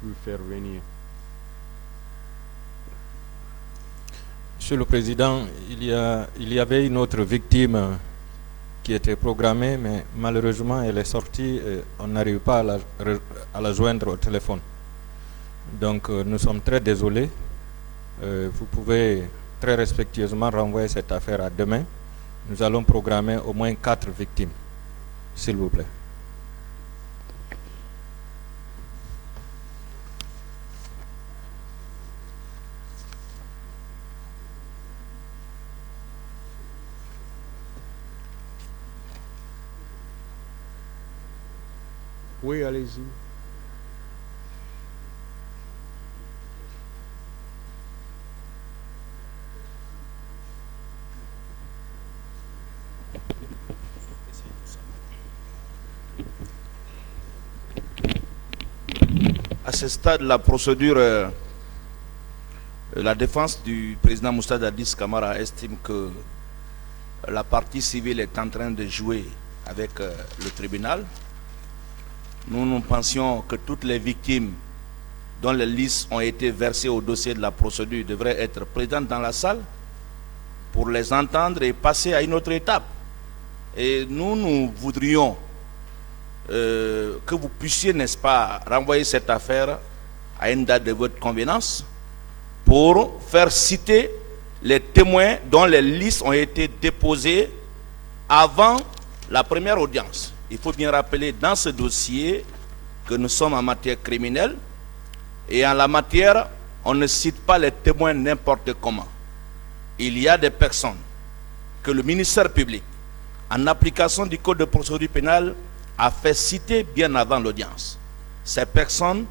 pu faire venir. Monsieur le Président, il y avait une autre victime qui était programmée, mais malheureusement elle est sortie et on n'arrive pas à la joindre au téléphone. Donc nous sommes très désolés. Vous pouvez très respectueusement renvoyer cette affaire à demain. Nous allons programmer au moins 4 victimes, s'il vous plaît. Oui, allez-y. À ce stade, la procédure, la défense du président Moussa Dadis Camara estime que la partie civile est en train de jouer avec le tribunal. Nous pensions que toutes les victimes dont les listes ont été versées au dossier de la procédure devraient être présentes dans la salle pour les entendre et passer à une autre étape. Et nous voudrions que vous puissiez, n'est-ce pas, renvoyer cette affaire à une date de votre convenance pour faire citer les témoins dont les listes ont été déposées avant la première audience. Il faut bien rappeler dans ce dossier que nous sommes en matière criminelle et en la matière, on ne cite pas les témoins n'importe comment. Il y a des personnes que le ministère public, en application du Code de procédure pénale, a fait citer bien avant l'audience. Ces personnes,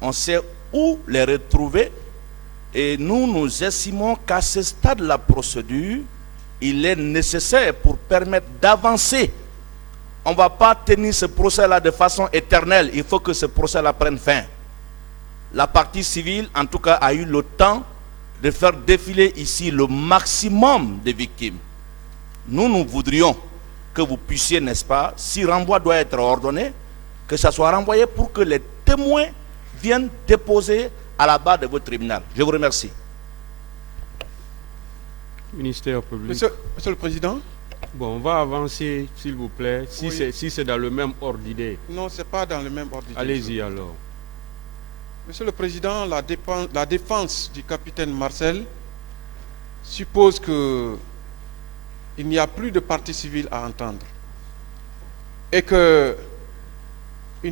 on sait où les retrouver et nous estimons qu'à ce stade de la procédure, il est nécessaire pour permettre d'avancer. On ne va pas tenir ce procès-là de façon éternelle. Il faut que ce procès-là prenne fin. La partie civile, en tout cas, a eu le temps de faire défiler ici le maximum de victimes. Nous voudrions que vous puissiez, n'est-ce pas, si renvoi doit être ordonné, que ça soit renvoyé pour que les témoins viennent déposer à la barre de votre tribunal. Je vous remercie. Ministère public. Monsieur le Président. Bon, on va avancer, s'il vous plaît, si c'est dans le même ordre d'idée. Non, ce n'est pas dans le même ordre d'idée. Allez-y alors. Monsieur le Président, la défense du capitaine Marcel suppose qu'il n'y a plus de partie civile à entendre et qu'il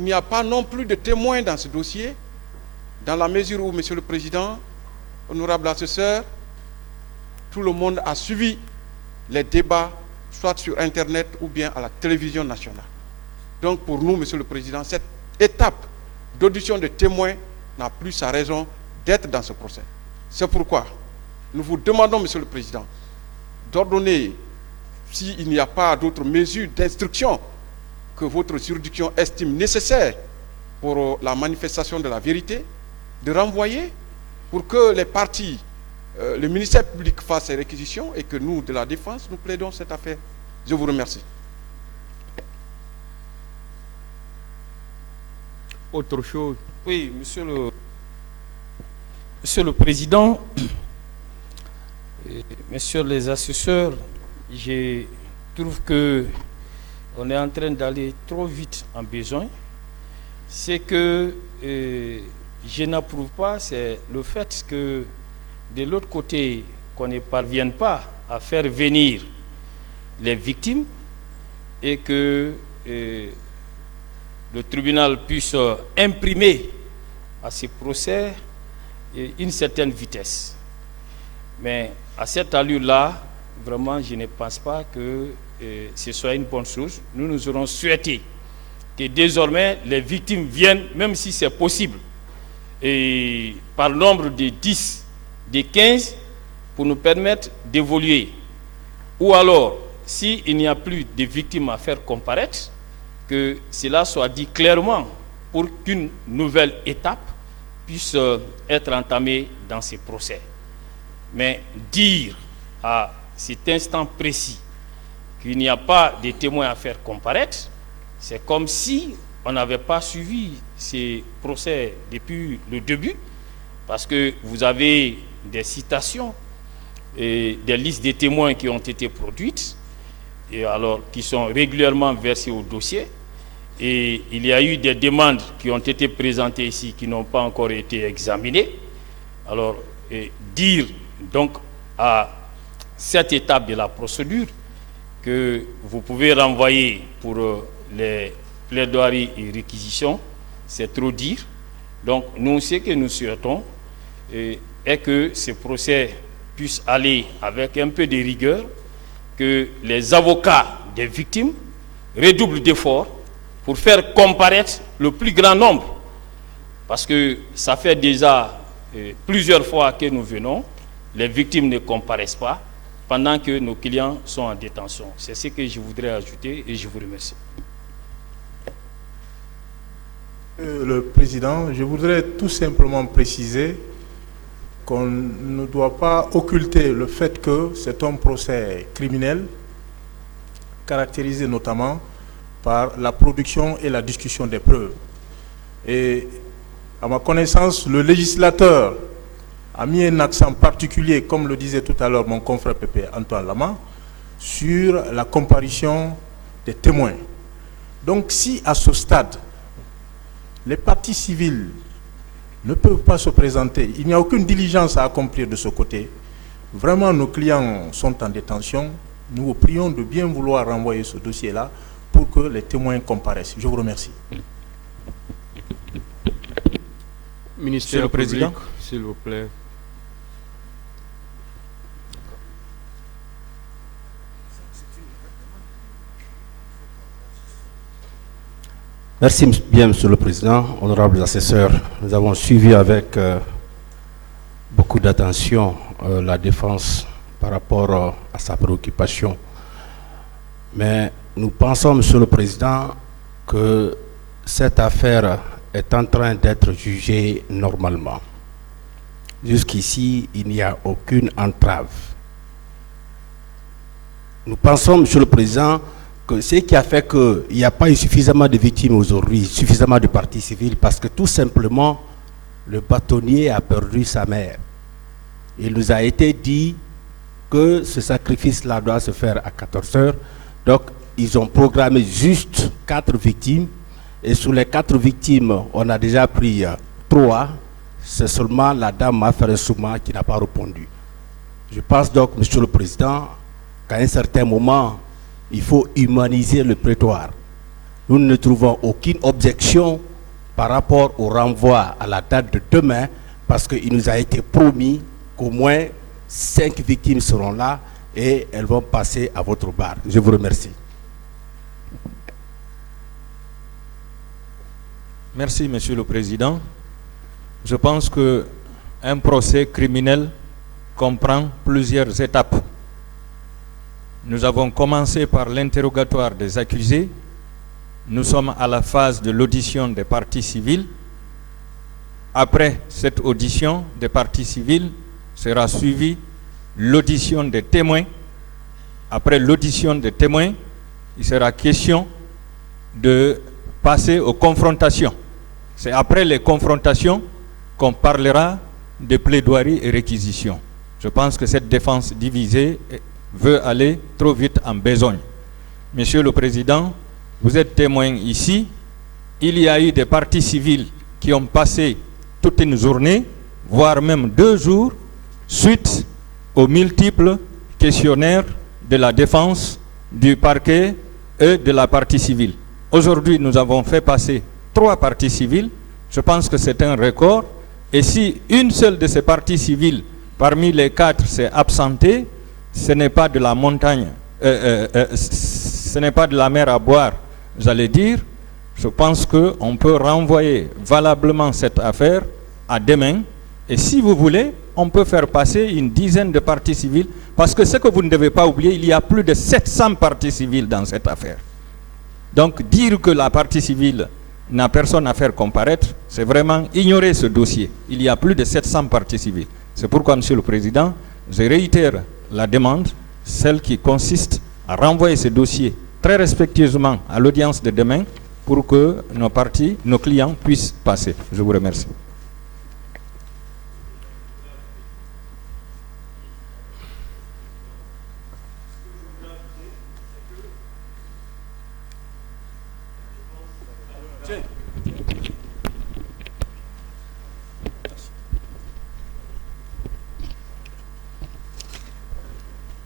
n'y a pas non plus de témoins dans ce dossier, dans la mesure où, Monsieur le Président, honorable assesseur, tout le monde a suivi les débats, soit sur Internet ou bien à la télévision nationale. Donc pour nous, Monsieur le Président, cette étape d'audition de témoins n'a plus sa raison d'être dans ce procès. C'est pourquoi nous vous demandons, Monsieur le Président, d'ordonner, s'il n'y a pas d'autres mesures d'instruction que votre juridiction estime nécessaires pour la manifestation de la vérité, de renvoyer pour que les parties, le ministère public fasse ses réquisitions et que nous, de la défense, nous plaidons cette affaire. Je vous remercie. Autre chose. Oui, Monsieur le Président, Messieurs les assesseurs, je trouve que on est en train d'aller trop vite en besoin. Ce que je n'approuve pas, c'est le fait que de l'autre côté, qu'on ne parvienne pas à faire venir les victimes et que le tribunal puisse imprimer à ces procès une certaine vitesse. Mais à cette allure-là, vraiment, je ne pense pas que ce soit une bonne chose. Nous aurons souhaité que désormais les victimes viennent, même si c'est possible, et par nombre de 10, de 15, pour nous permettre d'évoluer. Ou alors, s'il n'y a plus de victimes à faire comparaître, que cela soit dit clairement pour qu'une nouvelle étape puisse être entamée dans ces procès. Mais dire à cet instant précis qu'il n'y a pas de témoins à faire comparaître, c'est comme si on n'avait pas suivi ces procès depuis le début, parce que vous avez des citations et des listes de témoins qui ont été produites, et alors qui sont régulièrement versées au dossier. Et il y a eu des demandes qui ont été présentées ici qui n'ont pas encore été examinées. Alors, dire donc à cette étape de la procédure que vous pouvez renvoyer pour les plaidoiries et réquisitions, c'est trop dire. Donc, nous, ce que nous souhaitons est que ce procès puisse aller avec un peu de rigueur, que les avocats des victimes redoublent d'efforts pour faire comparaître le plus grand nombre. Parce que ça fait déjà plusieurs fois que nous venons, les victimes ne comparaissent pas pendant que nos clients sont en détention. C'est ce que je voudrais ajouter et je vous remercie. Le Président, je voudrais tout simplement préciser qu'on ne doit pas occulter le fait que c'est un procès criminel, caractérisé notamment par la production et la discussion des preuves. Et à ma connaissance, le législateur a mis un accent particulier, comme le disait tout à l'heure mon confrère Pépé Antoine Lama, sur la comparution des témoins. Donc si à ce stade, les parties civiles ne peuvent pas se présenter, il n'y a aucune diligence à accomplir de ce côté, vraiment nos clients sont en détention, nous vous prions de bien vouloir renvoyer ce dossier-là pour que les témoins comparaissent. Je vous remercie. Ministère le Président, s'il vous plaît. Merci bien, Monsieur le Président, honorables assesseurs. Nous avons suivi avec beaucoup d'attention la défense par rapport à sa préoccupation. Mais nous pensons, Monsieur le Président, que cette affaire est en train d'être jugée normalement. Jusqu'ici, il n'y a aucune entrave. Nous pensons, Monsieur le Président, que ce qui a fait qu'il n'y a pas eu suffisamment de victimes aujourd'hui, suffisamment de parties civiles, parce que tout simplement, le bâtonnier a perdu sa mère. Il nous a été dit que ce sacrifice-là doit se faire à 14 heures. Donc, ils ont programmé juste 4 victimes. Et sur les 4 victimes, on a déjà pris 3. C'est seulement la dame Mafere Souma qui n'a pas répondu. Je pense donc, Monsieur le Président, qu'à un certain moment, il faut humaniser le prétoire. Nous ne trouvons aucune objection par rapport au renvoi à la date de demain, parce qu'il nous a été promis qu'au moins 5 victimes seront là et elles vont passer à votre barre. Je vous remercie. Merci, Monsieur le Président. Je pense qu'un procès criminel comprend plusieurs étapes. Nous avons commencé par l'interrogatoire des accusés. Nous sommes à la phase de l'audition des parties civiles. Après cette audition des parties civiles, sera suivie l'audition des témoins. Après l'audition des témoins, il sera question de passer aux confrontations. C'est après les confrontations qu'on parlera de plaidoirie et réquisition. Je pense que cette défense divisée veut aller trop vite en besogne. Monsieur le Président, vous êtes témoin ici. Il y a eu des parties civiles qui ont passé toute une journée, voire même 2 jours, suite aux multiples questionnaires de la défense, du parquet et de la partie civile. Aujourd'hui, nous avons fait passer 3 parties civiles. Je pense que c'est un record. Et si une seule de ces parties civiles, parmi les 4, s'est absentée, ce n'est pas de la montagne, ce n'est pas de la mer à boire, j'allais dire. Je pense qu'on peut renvoyer valablement cette affaire à demain. Et si vous voulez, on peut faire passer une dizaine de parties civiles. Parce que ce que vous ne devez pas oublier, il y a plus de 700 parties civiles dans cette affaire. Donc dire que la partie civile n'a personne à faire comparaître, c'est vraiment ignorer ce dossier. Il y a plus de 700 parties civiles. C'est pourquoi, Monsieur le Président, je réitère la demande, celle qui consiste à renvoyer ce dossier très respectueusement à l'audience de demain pour que nos clients puissent passer. Je vous remercie.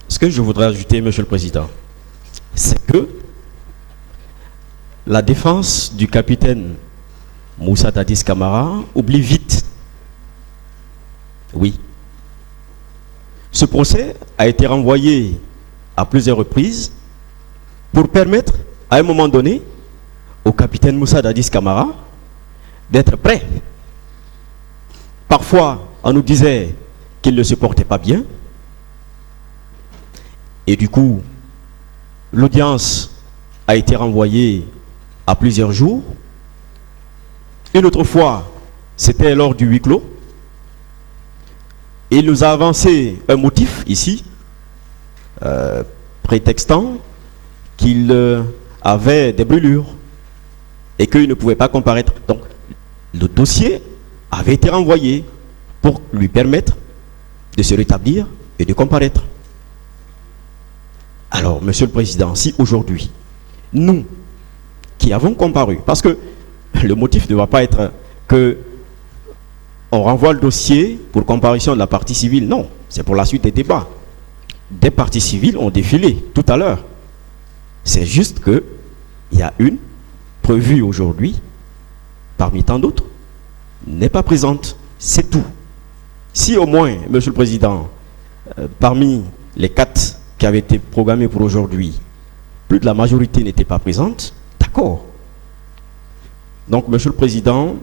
Ce que je voudrais ajouter, Monsieur le Président, c'est que la défense du capitaine Moussa Dadis Camara oublie vite. Oui. Ce procès a été renvoyé à plusieurs reprises pour permettre, à un moment donné, au capitaine Moussa Dadis Camara d'être prêt. Parfois, on nous disait qu'il ne se portait pas bien. Et du coup, l'audience a été renvoyée à plusieurs jours. Une autre fois, c'était lors du huis clos. Il nous a avancé un motif ici, prétextant qu'il avait des brûlures et qu'il ne pouvait pas comparaître. Donc, le dossier avait été renvoyé pour lui permettre de se rétablir et de comparaître. Alors, Monsieur le Président, si aujourd'hui, nous qui avons comparu, parce que le motif ne va pas être que on renvoie le dossier pour comparution de la partie civile, non, c'est pour la suite des débats. Des parties civiles ont défilé tout à l'heure. C'est juste qu'il y a une prévue aujourd'hui, parmi tant d'autres, n'est pas présente. C'est tout. Si au moins, Monsieur le Président, parmi les 4 qui avait été programmé pour aujourd'hui, plus de la majorité n'était pas présente, d'accord. Donc, Monsieur le Président,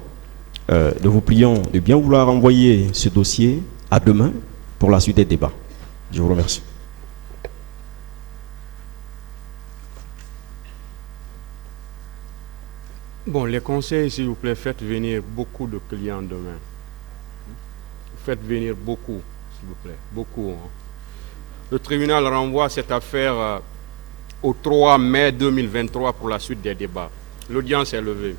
nous vous prions de bien vouloir envoyer ce dossier à demain pour la suite des débats. Je vous remercie. Bon, les conseils, s'il vous plaît, faites venir beaucoup de clients demain. Faites venir beaucoup, s'il vous plaît, beaucoup. Hein. Le tribunal renvoie cette affaire au 3 mai 2023 pour la suite des débats. L'audience est levée.